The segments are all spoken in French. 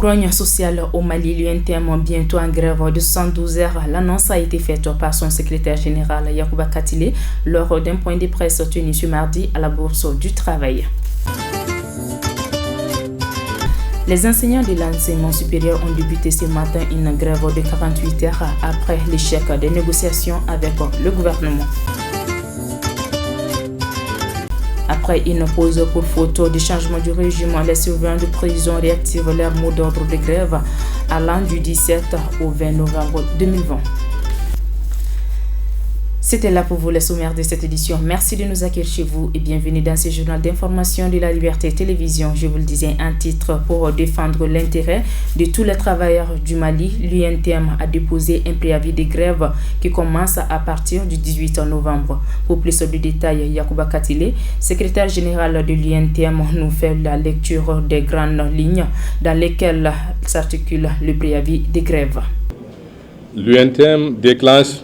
grogne social au Mali, l'UNTM bientôt en grève de 112 heures. L'annonce a été faite par son secrétaire général Yacouba Katile lors d'un point de presse tenu ce mardi à la Bourse du Travail. Les enseignants de l'enseignement supérieur ont débuté ce matin une grève de 48 heures après l'échec des négociations avec le gouvernement. Après une pause pour photo du changement du régime, les surveillants de prison réactivent leur mot d'ordre de grève allant du 17 au 20 novembre 2020. C'était là pour vous le sommaire de cette édition. Merci de nous accueillir chez vous et bienvenue dans ce journal d'information de la Liberté Télévision. Je vous le disais, un titre pour défendre l'intérêt de tous les travailleurs du Mali. L'UNTM a déposé un préavis de grève qui commence à partir du 18 novembre. Pour plus de détails, Yacouba Katile, secrétaire général de l'UNTM, nous fait la lecture des grandes lignes dans lesquelles s'articule le préavis de grève. L'UNTM déclenche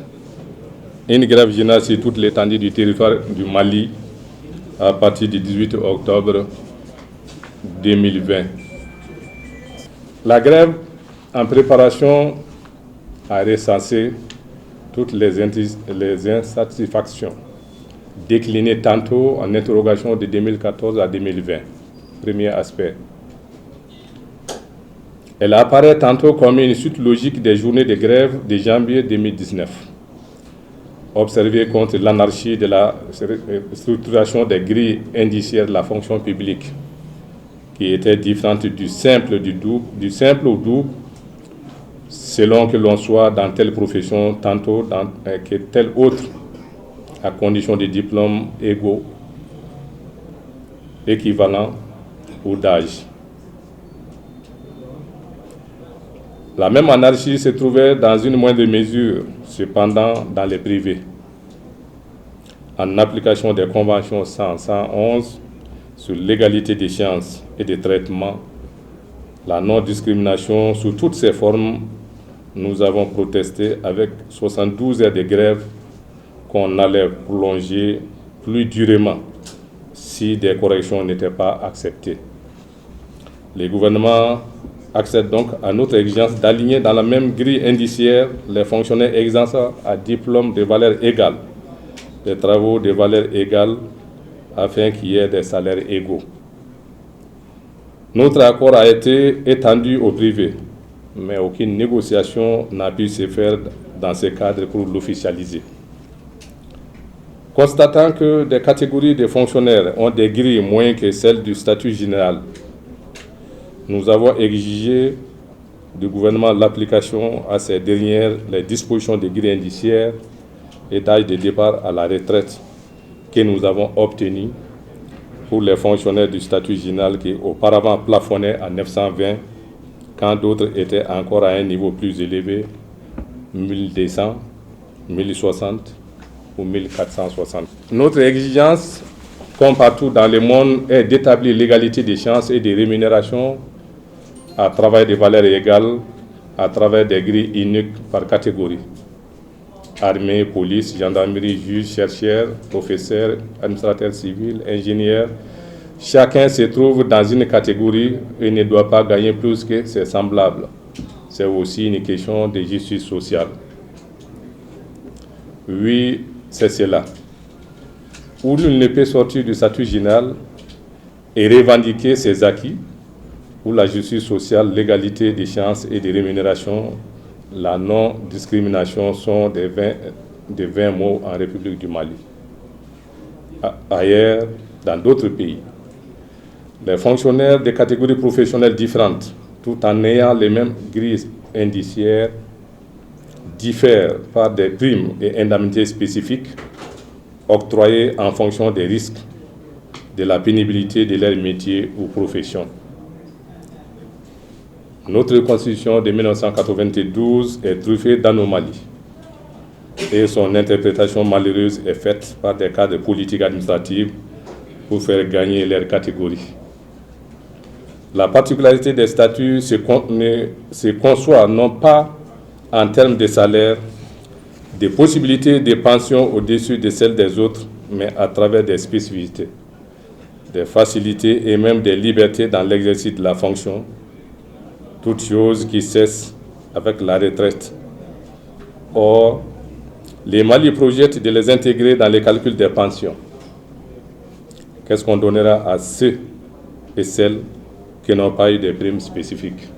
une grève générale sur toute l'étendue du territoire du Mali à partir du 18 octobre 2020. La grève en préparation a recensé toutes les insatisfactions, déclinées tantôt en interrogation de 2014 à 2020. Premier aspect. Elle apparaît tantôt comme une suite logique des journées de grève de janvier 2019. Observé contre l'anarchie de la structuration des grilles indiciaires de la fonction publique, qui était différente du simple au double, selon que l'on soit dans telle profession, tantôt que telle autre, à condition de diplômes égaux, équivalents ou d'âge. La même anarchie se trouvait dans une moindre mesure, cependant, dans les privés. En application des conventions 100-111 sur l'égalité des chances et des traitements, la non-discrimination sous toutes ses formes, nous avons protesté avec 72 heures de grève qu'on allait prolonger plus durement si des corrections n'étaient pas acceptées. Les gouvernements accède donc à notre exigence d'aligner dans la même grille indiciaire les fonctionnaires exerçant à diplôme de valeur égale, des travaux de valeur égale, afin qu'il y ait des salaires égaux. Notre accord a été étendu au privé, mais aucune négociation n'a pu se faire dans ce cadre pour l'officialiser. Constatant que des catégories de fonctionnaires ont des grilles moins que celles du statut général, nous avons exigé du gouvernement l'application à ces dernières les dispositions des grilles indiciaires et d'âge de départ à la retraite que nous avons obtenues pour les fonctionnaires du statut général qui auparavant plafonnaient à 920 quand d'autres étaient encore à un niveau plus élevé, 1200, 1060 ou 1460. Notre exigence, comme partout dans le monde, est d'établir l'égalité des chances et des rémunérations à travers des valeurs égales, à travers des grilles uniques par catégorie. Armée, police, gendarmerie, juges, chercheurs, professeurs, administrateurs civils, ingénieurs. Chacun se trouve dans une catégorie et ne doit pas gagner plus que ses semblables. C'est aussi une question de justice sociale. Oui, c'est cela. Où l'on ne peut sortir du statut général et revendiquer ses acquis, où la justice sociale, l'égalité des chances et des rémunérations, la non-discrimination sont des 20 mots en République du Mali. Ailleurs, dans d'autres pays, les fonctionnaires de catégories professionnelles différentes, tout en ayant les mêmes grilles indiciaires, diffèrent par des primes et indemnités spécifiques octroyées en fonction des risques, de la pénibilité de leur métier ou profession. Notre constitution de 1992 est truffée d'anomalies et son interprétation malheureuse est faite par des cadres politiques administratifs pour faire gagner leur catégorie. La particularité des statuts se conçoit non pas en termes de salaire, de possibilités de pension au-dessus de celles des autres, mais à travers des spécificités, des facilités et même des libertés dans l'exercice de la fonction, toute chose qui cesse avec la retraite. Or, les Mali projettent de les intégrer dans les calculs des pensions. Qu'est-ce qu'on donnera à ceux et celles qui n'ont pas eu des primes spécifiques?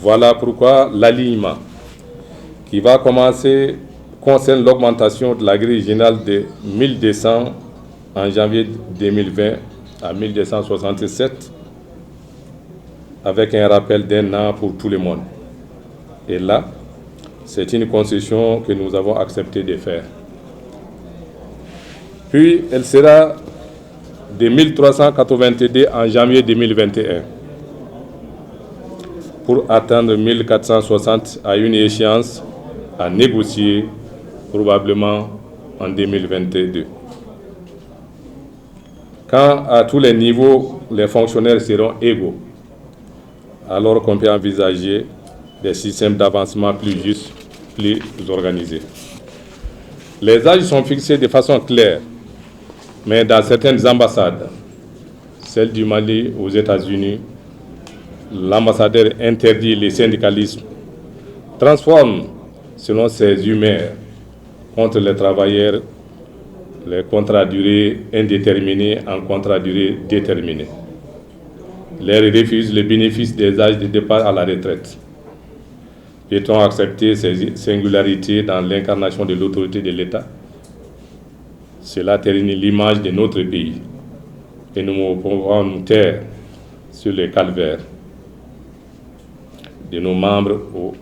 Voilà pourquoi l'alignement qui va commencer concerne l'augmentation de la grille générale de 1200 en janvier 2020 à 1267 avec un rappel d'un an pour tout le monde. Et là, c'est une concession que nous avons accepté de faire. Puis, elle sera de 1382 en janvier 2021 pour atteindre 1460 à une échéance à négocier probablement en 2022. Quand à tous les niveaux, les fonctionnaires seront égaux, alors qu'on peut envisager des systèmes d'avancement plus justes, plus organisés. Les âges sont fixés de façon claire, mais dans certaines ambassades, celle du Mali aux États-Unis, l'ambassadeur interdit le syndicalisme, transforme, selon ses humeurs, contre les travailleurs, les contrats à durée indéterminée en contrats à durée déterminée. Les refuse le bénéfice des âges de départ à la retraite. Peut-on accepter ces singularités dans l'incarnation de l'autorité de l'État? Cela ternit l'image de notre pays et nous ne pouvons nous taire sur les calvaires de nos membres au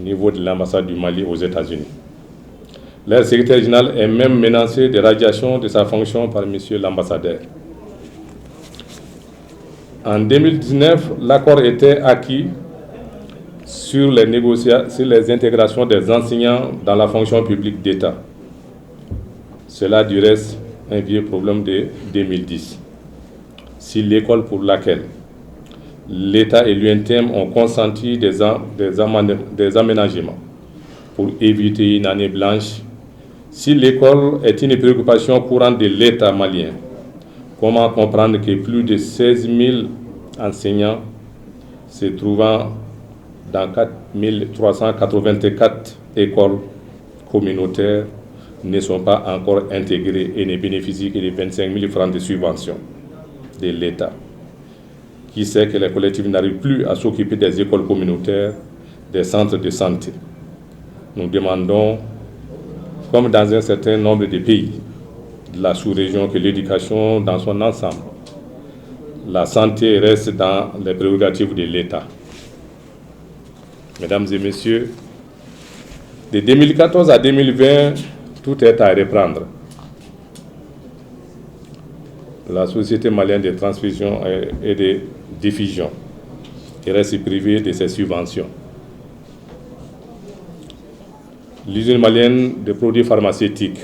niveau de l'ambassade du Mali aux États-Unis. Leur secrétaire général est même menacé de radiation de sa fonction par M. l'ambassadeur. En 2019, l'accord était acquis sur les intégrations des enseignants dans la fonction publique d'État. Cela du reste un vieux problème de 2010. Si l'école pour laquelle l'État et l'UNTM ont consenti des aménagements pour éviter une année blanche, si l'école est une préoccupation courante de l'État malien, comment comprendre que plus de 16 000 enseignants se trouvant dans 4 384 écoles communautaires ne sont pas encore intégrés et ne bénéficient que de 25 000 francs de subvention de l'État, qui sait que les collectivités n'arrivent plus à s'occuper des écoles communautaires, des centres de santé. Nous demandons, comme dans un certain nombre de pays de la sous-région, que l'éducation dans son ensemble, la santé reste dans les prérogatives de l'État. Mesdames et messieurs, de 2014 à 2020, tout est à reprendre. La Société malienne de transfusion et de diffusion reste privée de ses subventions. L'usine malienne de produits pharmaceutiques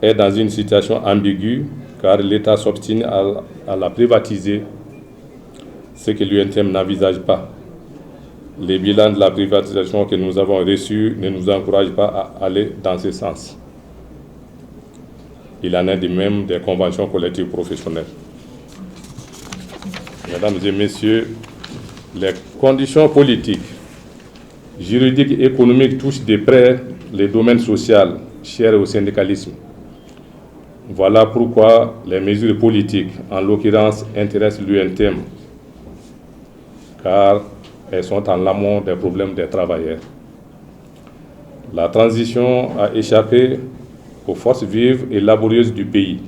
est dans une situation ambiguë car l'État s'obstine à la privatiser, ce que l'UNTM n'envisage pas. Les bilans de la privatisation que nous avons reçus ne nous encouragent pas à aller dans ce sens. Il en est de même des conventions collectives professionnelles. Mesdames et messieurs, les conditions politiques, juridiques et économiques touchent de près les domaines sociaux chers au syndicalisme. Voilà pourquoi les mesures politiques, en l'occurrence, intéressent l'UNTM, car elles sont en amont des problèmes des travailleurs. La transition a échappé aux forces vives et laborieuses du pays.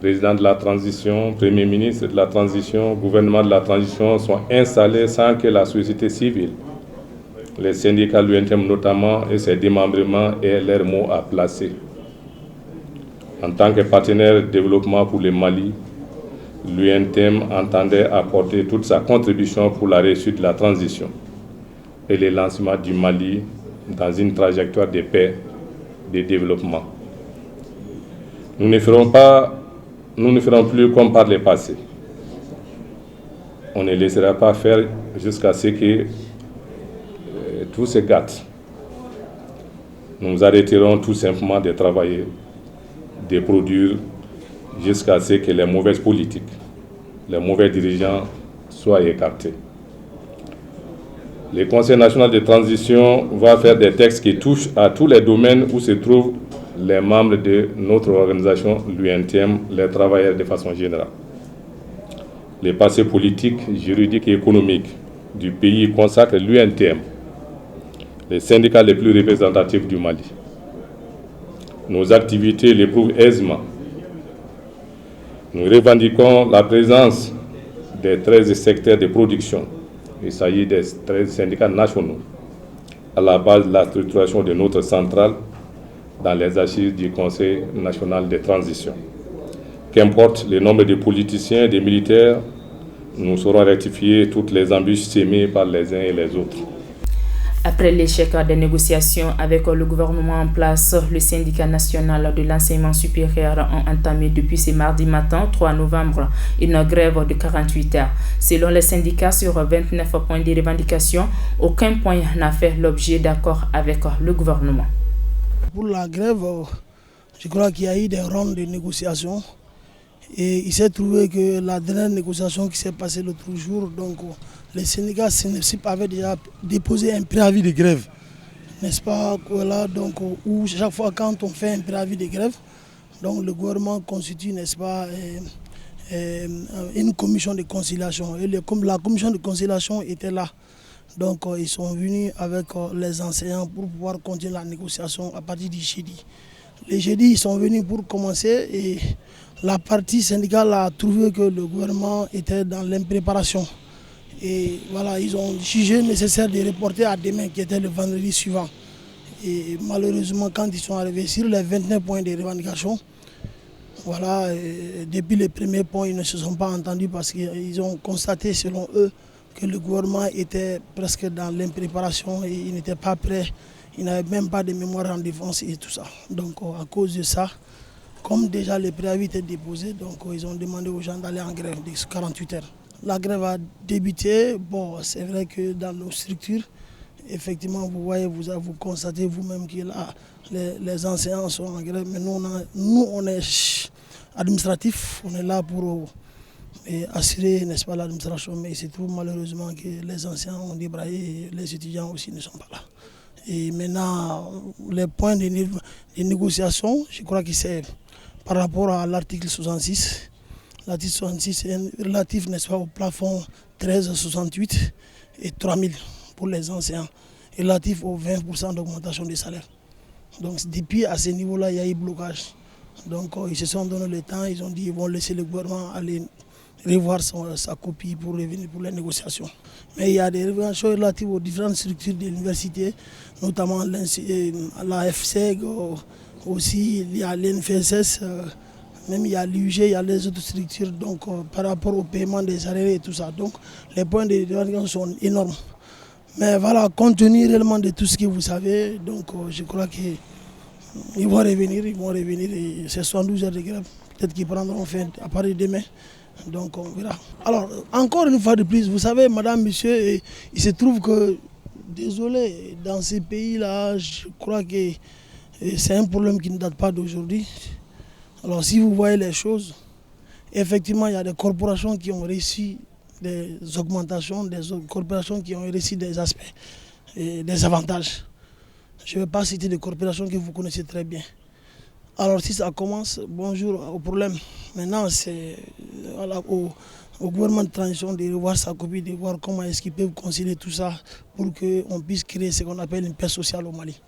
Président de la transition, Premier ministre de la transition, gouvernement de la transition sont installés sans que la société civile, les syndicats, l'UNTM notamment, et ses démembrements aient leur mot à placer. En tant que partenaire de développement pour le Mali, l'UNTM entendait apporter toute sa contribution pour la réussite de la transition et le lancement du Mali dans une trajectoire de paix, de développement. Nous ne ferons plus comme par le passé. On ne laissera pas faire jusqu'à ce que tout se gâte. Nous arrêterons tout simplement de travailler, de produire, jusqu'à ce que les mauvaises politiques, les mauvais dirigeants soient écartés. Le Conseil national de transition va faire des textes qui touchent à tous les domaines où se trouvent les membres de notre organisation, l'UNTM, les travailleurs de façon générale. Les passés politiques, juridiques et économiques du pays consacrent l'UNTM, les syndicats les plus représentatifs du Mali. Nos activités les prouvent aisément. Nous revendiquons la présence des 13 secteurs de production. Il s'agit des 13 syndicats nationaux à la base de la structuration de notre centrale dans les assises du Conseil national de transition. Qu'importe le nombre de politiciens et de militaires, nous saurons rectifier toutes les embûches sémées par les uns et les autres. Après l'échec des négociations avec le gouvernement en place, le syndicat national de l'enseignement supérieur a entamé depuis ce mardi matin, 3 novembre, une grève de 48 heures. Selon les syndicats, sur 29 points de revendication, aucun point n'a fait l'objet d'accord avec le gouvernement. Pour la grève, je crois qu'il y a eu des rondes de négociations. Et il s'est trouvé que la dernière négociation qui s'est passée l'autre jour, donc les syndicats SNEPSIP avaient déjà déposé un préavis de grève. N'est-ce pas? Voilà, donc, où chaque fois quand on fait un préavis de grève, donc le gouvernement constitue, n'est-ce pas, une commission de conciliation. Et la commission de conciliation était là. Donc ils sont venus avec les enseignants pour pouvoir continuer la négociation à partir du jeudi. Les jeudis, ils sont venus pour commencer et la partie syndicale a trouvé que le gouvernement était dans l'impréparation. Et voilà, ils ont jugé nécessaire de reporter à demain, qui était le vendredi suivant. Et malheureusement, quand ils sont arrivés sur les 29 points de revendication, voilà, depuis les premiers points, ils ne se sont pas entendus parce qu'ils ont constaté, selon eux, que le gouvernement était presque dans l'impréparation et il n'était pas prêt. Il n'avait même pas de mémoire en défense et tout ça. Donc à cause de ça, comme déjà les préavis étaient déposés, donc ils ont demandé aux gens d'aller en grève de 48 heures. La grève a débuté. Bon, c'est vrai que dans nos structures, effectivement, vous voyez, vous constatez vous-même que là, les enseignants sont en grève, mais nous on est administratif, on est là pour assurer, n'est-ce pas, l'administration, mais il se trouve malheureusement que les enseignants ont débraillé et les étudiants aussi ne sont pas là. Et maintenant, les points de négociation, je crois que c'est par rapport à l'article 66. L'article 66 est relatif, n'est-ce pas, au plafond 1368 et 3000 pour les enseignants, et relatif aux 20% d'augmentation des salaires. Donc depuis à ce niveau-là, il y a eu blocage. Donc ils se sont donné le temps, ils ont dit qu'ils vont laisser le gouvernement aller revoir sa copie pour revenir pour les négociations. Mais il y a des révélations relatives aux différentes structures de l'université, notamment la FSEG, aussi il y a l'NFSS, même il y a l'UG, il y a les autres structures, donc par rapport au paiement des salaires et tout ça. Donc les points de revendication sont énormes. Mais voilà, compte tenu réellement de tout ce que vous savez, donc je crois qu'ils vont revenir, et c'est 72 heures de grève. Peut-être qu'ils prendront fin à partir de demain. Donc on verra. Alors, encore une fois de plus, vous savez, madame, monsieur, il se trouve que, désolé, dans ces pays-là, je crois que c'est un problème qui ne date pas d'aujourd'hui. Alors, si vous voyez les choses, effectivement, il y a des corporations qui ont réussi des augmentations, des corporations qui ont réussi des aspects et des avantages. Je ne vais pas citer des corporations que vous connaissez très bien. Alors si ça commence, bonjour au problème. Maintenant, c'est au gouvernement de transition de revoir sa copie, de voir comment est-ce qu'ils peuvent concilier tout ça pour qu'on puisse créer ce qu'on appelle une paix sociale au Mali.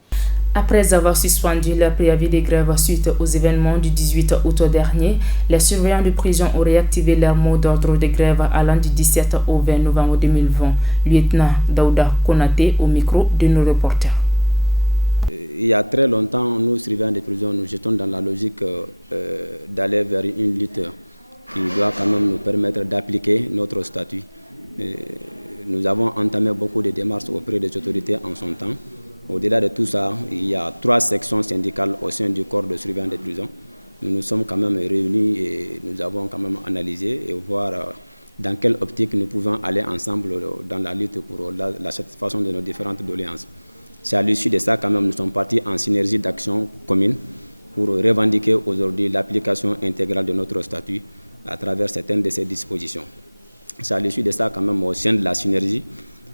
Après avoir suspendu leur préavis de grève suite aux événements du 18 août dernier, les surveillants de prison ont réactivé leur mot d'ordre de grève allant du 17 au 20 novembre 2020. Lieutenant Daouda Konaté au micro de nos reporters. Il y a très longtemps, nous, surveillants des prisons, nous étions dans la logique d'aller vers une lutte qui doit quand même nous permettre d'appliquer notre statut. Nous avons entamé beaucoup de démarches auprès des autorités en son temps. Au-delà de tout ça, il y a 3 sections syndicales au sein du corps de surveillants des prisons. Nous nous sommes quand même réunis et nous avons quand même analysé et voir dans quelle optique nous pouvons aller ensemble dans la lutte pour la satisfaction de nos différentes doléances. C'est à l'issue de ça, quand même, nous sommes partis en synergie d'action commune pour revendiquer aujourd'hui l'application intégrale de notre statut à travers certaines de ces dispositions. C'est à l'issue de ça, quand même, au sein de la synergie,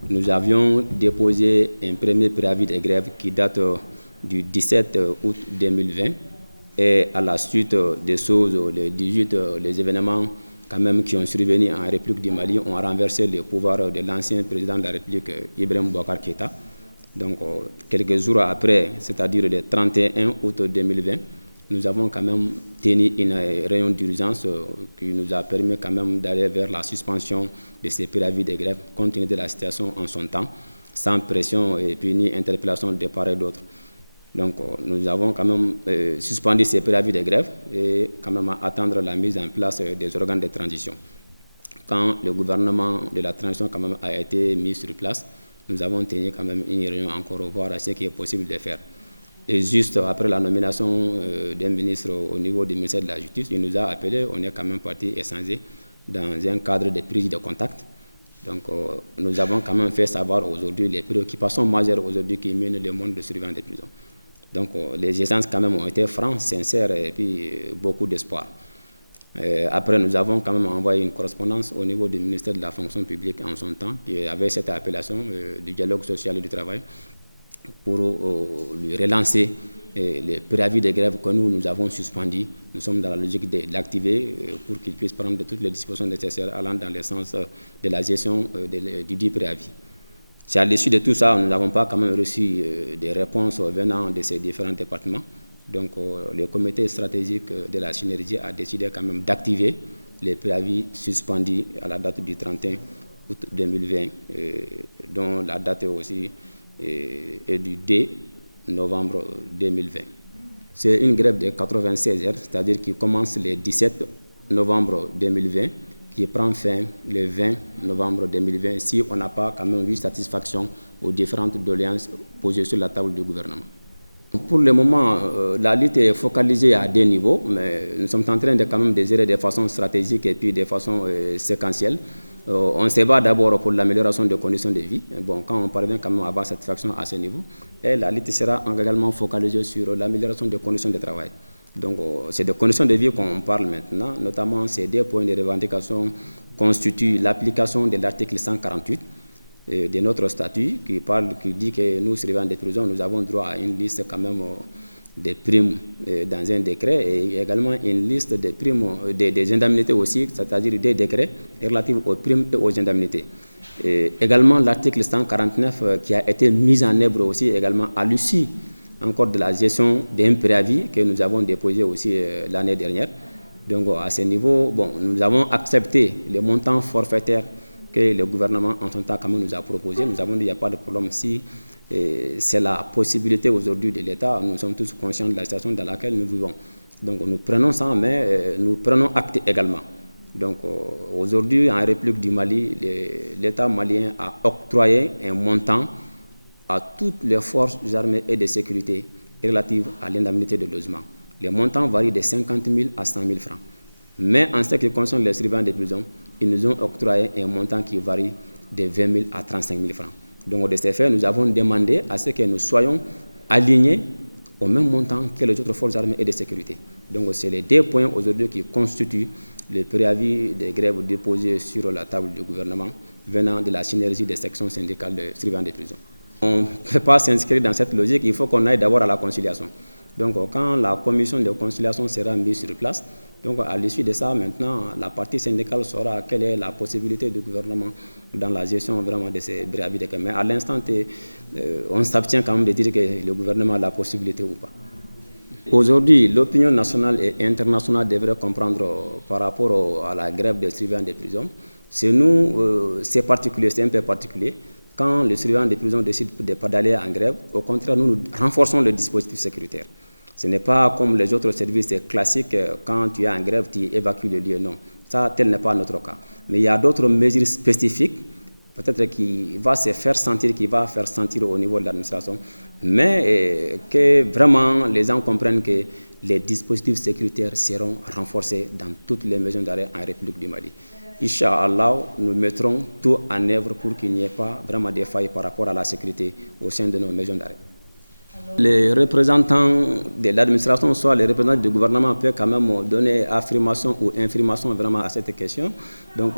nous avions déposé un premier préavis de grève qui date du 17 août 2020. Et à la suite des choses, les 18, les événements quand même qui ont survenu en République du Mali ont renversé le pouvoir de l'ancien président de la République, Ibrahim Boubacar Keïta. Donc, quelques jours après, c'est-à-dire le 31 août 2020, nous avons quand même tenu une réunion d'urgence qui nous a permis quand même d'aller vers la suspension de ces préavis de grève, compte tenu de la situation en son temps, sans pression et puis ni interpellation de part et d'autre. Donc, nous avons quand même suspendu ces préavis de grève et quand même attendre la mise en place des organes de transition. Quand le gouvernement de la transition quand même a été mis sur place, nous avons tenu quand même une réunion encore pour voir ce qui est possible de faire. Et juste après la nomination d'un ministre au niveau du ministère de la Justice, il nous a appelés, on est quand même parti échanger dans un cadre de prise de contact. Donc, nous avons quand même fait savoir aujourd'hui les préoccupations majeures aujourd'hui qui mènent le monde de surveillance des prisons. Donc, les échanges quand même ont été francs, sincères et puis beaucoup d'espoir. Après, nous avons quand même envoyé une correspondance au niveau du ministère de la fonction publique en son temps, qui avait cette appellation du dialogue social et du travail, pour lui relancer les préavis de grève que nous avons suspendus. Nous sommes dans la logique de l'activer pour qu'il puisse prendre toutes les dispositions nécessaires allant dans le sens de la gestion du dit préavis. C'est à l'issue de tout ça, nous n'avons pas quand même reçu des réponses venant de ces différents départements. Donc, le comité stratégique de la synergie a décidé quand même d'activer les préavis suspendus à la date du 31 août 2020, dont la date aussi est du 2 novembre 2020. C'est une grève de 96 heures, c'est-à-dire qui commence le 17 novembre 2020, qui prend fin le 20 novembre 2020, si on n'a pas quand même eu satisfaction aux différentes doléances posées sur la table du gouvernement. Pour le moment, la lutte est focalisée à deux niveaux, mais nous sommes en train de quand même de gérer de façon stratégique et puis de façon séquentielle. On se bat d'abord pour l'amélioration des conditions de vie. Bon, quand on parvient quand même à avoir satisfaction à ce niveau, et la lutte sera également focalisée sur l'amélioration des conditions de travail. Donc, c'est des conditions de vie qu'on parle maintenant, notamment ces deux points de revendication constituent l'application de l'article 148 de notre statut qui dit que nous, surveillants des prisons, nous avons droit à une liste quand même des primes dans un décret et également une liste des primes, des indemnités aussi, c'est-à-dire des décrets relatifs aux primes et aux indemnités. Et également l'article 149 qui a été mis en œuvre aussi également à l'issue encore de la gestion d'un préavis que nous avons déposé aussi l'année dernière. Donc à ce niveau, bon, nous avons accepté les montants forfaitaires que le gouvernement en son temps quand même nous a proposé. Nous avons dit qu'il n'y a pas de problème si c'est la possibilité aujourd'hui de l'État. Nous sommes tous conscients de la situation dans laquelle nous vivons. Donc nous prenons ça, mais nous prenons acte également. Donc aujourd'hui, en République du Mali, l'État malien a octroyé un montant à toutes les forces armées et de sécurité relatives à l'indemnité de logement. Les montants varient de 50 000 à 100 000 francs. Mais en ce qui concerne les surveillants des prisons, ils nous ont octroyé un montant qui varie de 20 000 à 35 000 francs. Donc, de ce fait, nous avons demandé à ce que nous soyons alignés au même montant que les autres forces armées et de sécurité. Donc, c'est les deux points aujourd'hui qui constituent le préavis de grève déposé sur la table du gouvernement venant de la synergie des sections syndicales de surveillants des prisons. On ne peut pas s'inscrire dans cette logique, il faut qu'on aille d'abord à la conciliation. Donc, quand la commission de conciliation sera mise sur place, donc à l'issue de ça, maintenant, la partie syndicale saura quelle est la possibilité du gouvernement dans la gestion vraiment de ces préavis de grève. Mais à l'instant, on s'abstient quand même de dire que le gouvernement a la possibilité ou pas. Aujourd'hui, l'opinion nationale et internationale devrait comprendre par rapport à la grève des surveillants des prisons. C'est nous, c'est particulier, c'est un peu particulier. Quand les surveillants des prisons décident d'aller en grève, au contraire, nous renforçons le dispositif sécuritaire. Ce n'est pas comme les autres services classiques, quand tu es en grève, tu évacues le lieu. Non, ça, tel n'est pas notre cas. Mais il y a d'autres mesures spécifiques, peut-être qui va se faire sentir, qui va faire sentir au niveau de l'administration, mais que vraiment les gens comprennent que les dispositifs sécuritaires seront renforcés dans toutes les maisons d'arrêt en République du Mali. Inch'Allah, nous mettrons tout en œuvre pour qu'il n'y ait pas vraiment de failles par rapport à la sécurité au sein de nos maisons d'arrêt. Les représentants de l'administration, soit les représentants du gouvernement, peuvent quand même donner affirmation ou infirmation vraiment à cette question. Donc,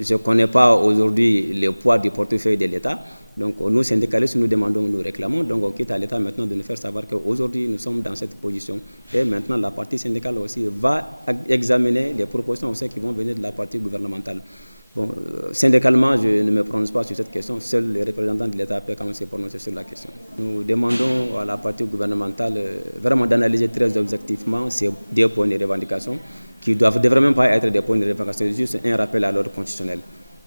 je ne connais pas aujourd'hui le poids du portefeuille de l'État. Donc, nous, syndicalistes, nous demandons, nous réclamons. Donc, on quitte à l'État maintenant de nous faire savoir qu'aujourd'hui, nous sommes dans cette position. Et maintenant, la partie syndicale aussi va examiner les propositions aussi qui vont venir de la partie gouvernementale. Bon, syndicalement, je ne me prononce pas sur cette question. Seuls les représentants de l'État peuvent quand même se prononcer sur la question. Nous demandons à la partie gouvernementale vraiment d'analyser très objectivement ces deux points de revendication qui ne devraient même pas être des points de revendication, c'est juste un rappel à l'ordre constitutionnel.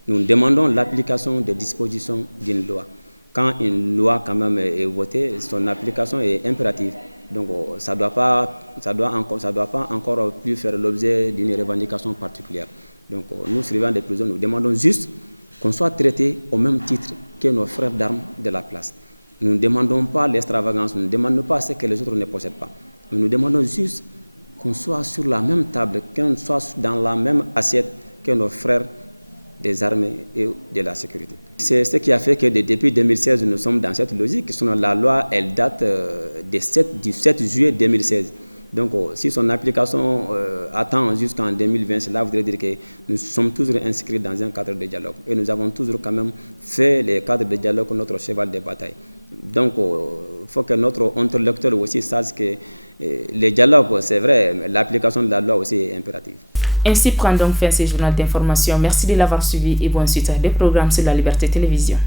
Nous demandons l'application des dispositions d'une loi. Quand une loi quand même est votée, son application est impérative. Donc ça doit pas encore plus faire l'objet d'une revendication particulière. Donc nous, surveillants des prisons, nous demandons juste qu'on soit traités au même titre que nos frères d'armes de la place. Nous ne demandons pas l'extravagance, nous ne demandons pas ce que les autres ne possèdent pas. Nous demandons juste qu'on soit sur la même table, qu'on soit dans la même assiette que nos frères des armées et de la sécurité. C'est ce qui a fait que depuis 2016, nous sommes dans cette logique. Sinon, la loi, elle date du 7 juillet 2016. Donc, si son application attend jusqu'en 2020, cela voudrait dire que nous sommes toujours inscrits dans un cadre de dialogue. Et nous avons toujours quand même fait les cadres de dialogue notre cheval de bataille. Donc, il faut que notre interlocuteur aussi sache que le dialogue, c'est vrai, mais l'application de la loi aussi est impérative. Ainsi prend donc fin ce journal d'information. Merci de l'avoir suivi et bonne suite des programmes sur la Liberté Télévision.